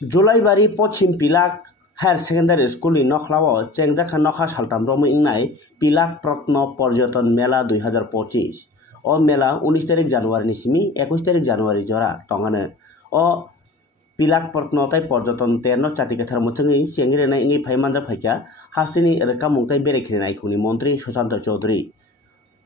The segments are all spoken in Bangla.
जुलाइबारि पश्चिम पिलाक हायर सेकेन्डारि स्कुलनि नखलाओ चेंजाखा नखा सालथामफ्राव इंनाय पिलाक प्रत्न पर्यटन मेला 2025 ओ मेला 19 तारिख जानुवारी सिमी 21 तारिख जानुवारी जरा टंगानो ओ पिलाक प्रत्न तै पर्यटन तेरनो चाटिकाथार मुचंगै सेंगिरेनाय इंगै फाइमानजा फाइका हास्तिनि रका मुंगताय बेरेखिनाय खुनि मंत्री सुशांत चौधरी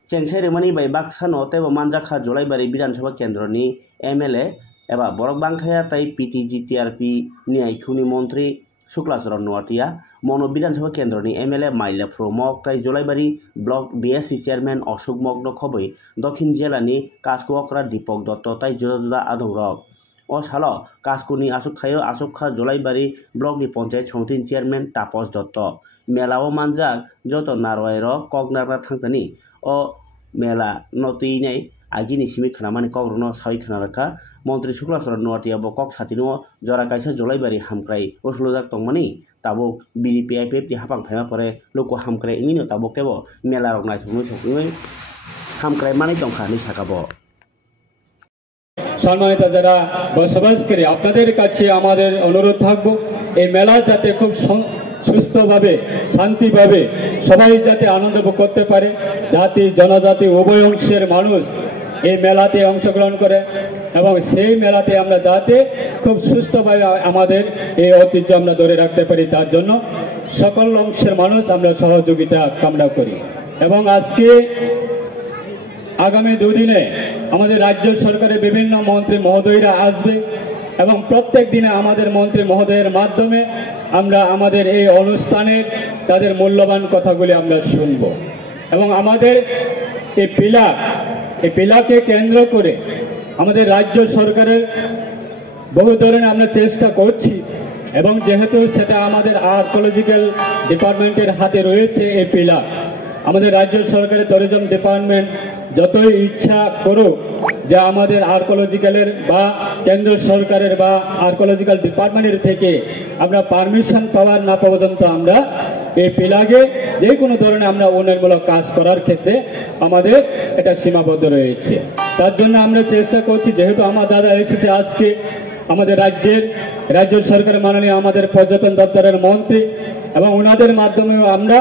चेंसाइरेमानि बाय बाक्सानो तैबो मानजाखा जुलाइबारि विधानसभा केन्द्रनि एमएलए एबा बरक बांखाया तै पीटीजी टीआरपी नि आइखुनि मंत्री शुक्लाचरण नवाटिया मनो विधानसभा केन्द्रनि एमएलए माइला फ्रमक तै जुलाइबारि ब्लक बीएससी चेयरमैन अशोक मग्न खबै दक्षिण जिल्लानि कास्कुअक्रा दीपक दत्त तै जुदा जुदा आदंरक ओ साल कास्कुनि आसुकथायो आसुकखा जुलाइबारि ब्लकनि पंचायत समितिनि चेयरमैन तापस दत्त मेलाओ मानजाक जत नारवायर कगनारना थांतनि ओ मेला नतुइनाय आगिनि सिमी खनामानि कग्रनो साइ खनारखा मंत्री शुक्लाचरण नवाटिया बकक सातिनो जरा काइसा जुलाइबारि हामक्राय उसलुजाक तंमानि ताबो बीजेपी आईपीएफ ति हापां फायमा परे लोको हामक्राय इंगिनो ताबो केबो मेला रक नायथुमै थुमै हामक्राय माने तंखानि साकाबो সম্মানিত যারা বসবাসকারী আপনাদের কাছে আমাদের অনুরোধ থাকবো এই মেলা যাতে খুব সুস্থভাবে শান্তিভাবে সবাই যাতে আনন্দ ভোগ করতে পারে জাতি জনজাতি উভয় অংশের মানুষ এই মেলাতে অংশগ্রহণ করে এবং সেই মেলাতে আমরা যাতে খুব সুস্থভাবে আমাদের এই ঐতিহ্য আমরা ধরে রাখতে পারি তার জন্য সকল অংশের মানুষ আমরা সহযোগিতা কামনা করি এবং আজকে আগামী দুদিনে আমাদের রাজ্য সরকারের বিভিন্ন মন্ত্রী মহোদয়রা আসবে এবং প্রত্যেক দিনে আমাদের মন্ত্রী মহোদয়ের মাধ্যমে আমরা আমাদের এই অনুষ্ঠানে তাদের মূল্যবান কথাগুলি আমরা শুনব এবং আমাদের এই পিলাকে কেন্দ্র করে আমাদের রাজ্য সরকারের বহু ধরনের আমরা চেষ্টা করছি এবং যেহেতু সেটা আমাদের আর্কোলজিক্যাল ডিপার্টমেন্টের হাতে রয়েছে এই পিলাক আমাদের রাজ্য সরকারের ট্যুরিজম ডিপার্টমেন্ট যতই ইচ্ছা করুক যে আমাদের আর্কোলজিক্যালের বা কেন্দ্র সরকারের বা আর্কোলজিক্যাল ডিপার্টমেন্টের থেকে আমরা পারমিশন পাওয়ার না পর্যন্ত আমরা এই পিলাকে যে কোনো ধরনের আমরা উন্নয়নমূলক কাজ করার ক্ষেত্রে আমাদের এটা সীমাবদ্ধ রয়েছে তার জন্য আমরা চেষ্টা করছি যেহেতু আমার দাদা এসেছে আজকে আমাদের রাজ্য সরকারের মাননীয় আমাদের পর্যটন দপ্তরের মন্ত্রী এবং ওনাদের মাধ্যমে আমরা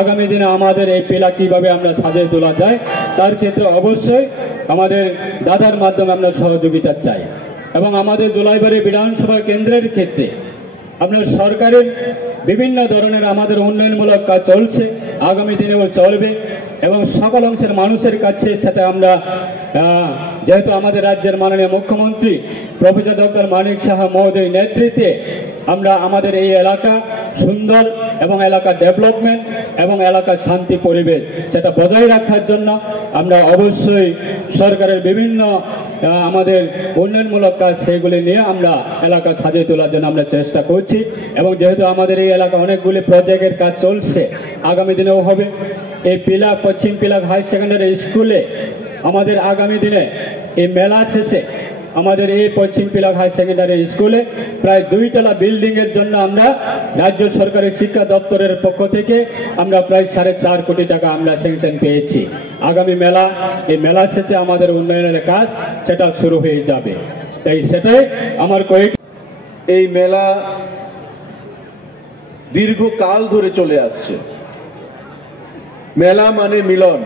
আগামী দিনে আমাদের এই পিলা কিভাবে আমরা সাজিয়ে তোলা যায় তার ক্ষেত্রে অবশ্যই আমাদের দাদার মাধ্যমে আমরা সহযোগিতা চাই এবং আমাদের জুলাইবাড়ি বিধানসভা কেন্দ্রের ক্ষেত্রে আপনার সরকারের বিভিন্ন ধরনের আমাদের উন্নয়নমূলক কাজ চলছে আগামী দিনেও চলবে এবং সকল অংশের মানুষের কাছে সেটা আমরা যেহেতু আমাদের রাজ্যের মাননীয় মুখ্যমন্ত্রী প্রফেসর ডক্টর মানিক সাহা মহোদয়ের নেতৃত্বে আমরা আমাদের এই এলাকা সুন্দর এবং এলাকা ডেভেলপমেন্ট এবং এলাকার শান্তি পরিবেশ সেটা বজায় রাখার জন্য আমরা অবশ্যই সরকারের বিভিন্ন আমাদের উন্নয়নমূলক কাজ সেগুলি নিয়ে আমরা এলাকা সাজিয়ে তোলার জন্য আমরা চেষ্টা করছি এবং যেহেতু আমাদের এই এলাকা অনেকগুলি প্রজেক্টের কাজ চলছে আগামী দিনেও হবে এই পিলাক পশ্চিম পিলাক হায়ার সেকেন্ডারি স্কুলে আমাদের আগামী দিনে এই মেলা শেষে আমাদের এই পশ্চিম পিলাক হায়ার সেকেন্ডারি স্কুলে প্রায় 2 তলা বিল্ডিং এর জন্য আমরা রাজ্য সরকারের শিক্ষা দপ্তরের পক্ষ থেকে আমরা প্রায় 4.5 কোটি টাকা আমরা স্যাংশন পেয়েছি আগামী এই মেলা শেষে আমাদের উন্নয়নের কাজ সেটা শুরু হয়ে যাবে তাই সেটাই আমার এই মেলা দীর্ঘকাল ধরে চলে আসছে মেলা মানে মিলন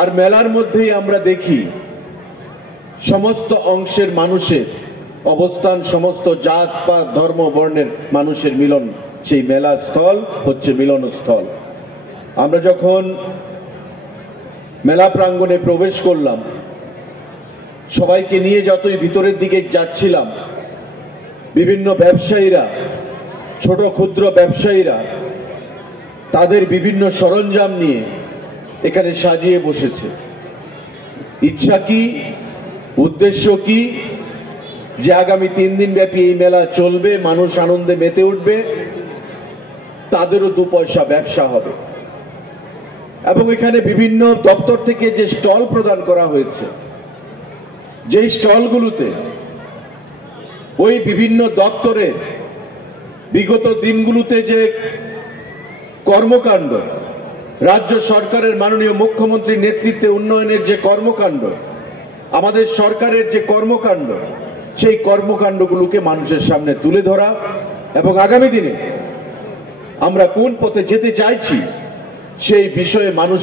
আর মেলার মধ্যেই আমরা দেখি সমস্ত অংশের মানুষের অবস্থান সমস্ত জাত পাত ধর্ম বর্ণের মানুষের মিলন সেই মেলা স্থল হচ্ছে মিলনস্থল আমরা যখন মেলা প্রাঙ্গণে প্রবেশ করলাম সবাইকে নিয়ে যতই ভিতরের দিকে যাচ্ছিলাম বিভিন্ন ব্যবসায়ীরা ছোট ক্ষুদ্র ব্যবসায়ীরা তাদের বিভিন্ন সরঞ্জাম নিয়ে এখানে সাজিয়ে বসেছে ইচ্ছা কি উদ্দেশ্য কি যে আগামী 3 দিন ব্যাপী এই মেলা চলবে মানুষ আনন্দে মেতে উঠবে তাদেরও 2 পয়সা ব্যবসা হবে এবং এখানে বিভিন্ন দপ্তর থেকে যে স্টল প্রদান করা হয়েছে যেই স্টলগুলোতে ওই বিভিন্ন দপ্তরের বিগত দিনগুলোতে যে কর্মকাণ্ড রাজ্য সরকারের মাননীয় মুখ্যমন্ত্রীর নেতৃত্বে উন্নয়নের যে কর্মকাণ্ড আমাদের সরকারের যে কর্মকাণ্ড সেই কর্মকাণ্ডগুলোকে মানুষের সামনে তুলে ধরা এবং আগামী দিনে আমরা কোন পথে যেতে চাইছি সেই বিষয়ে মানুষ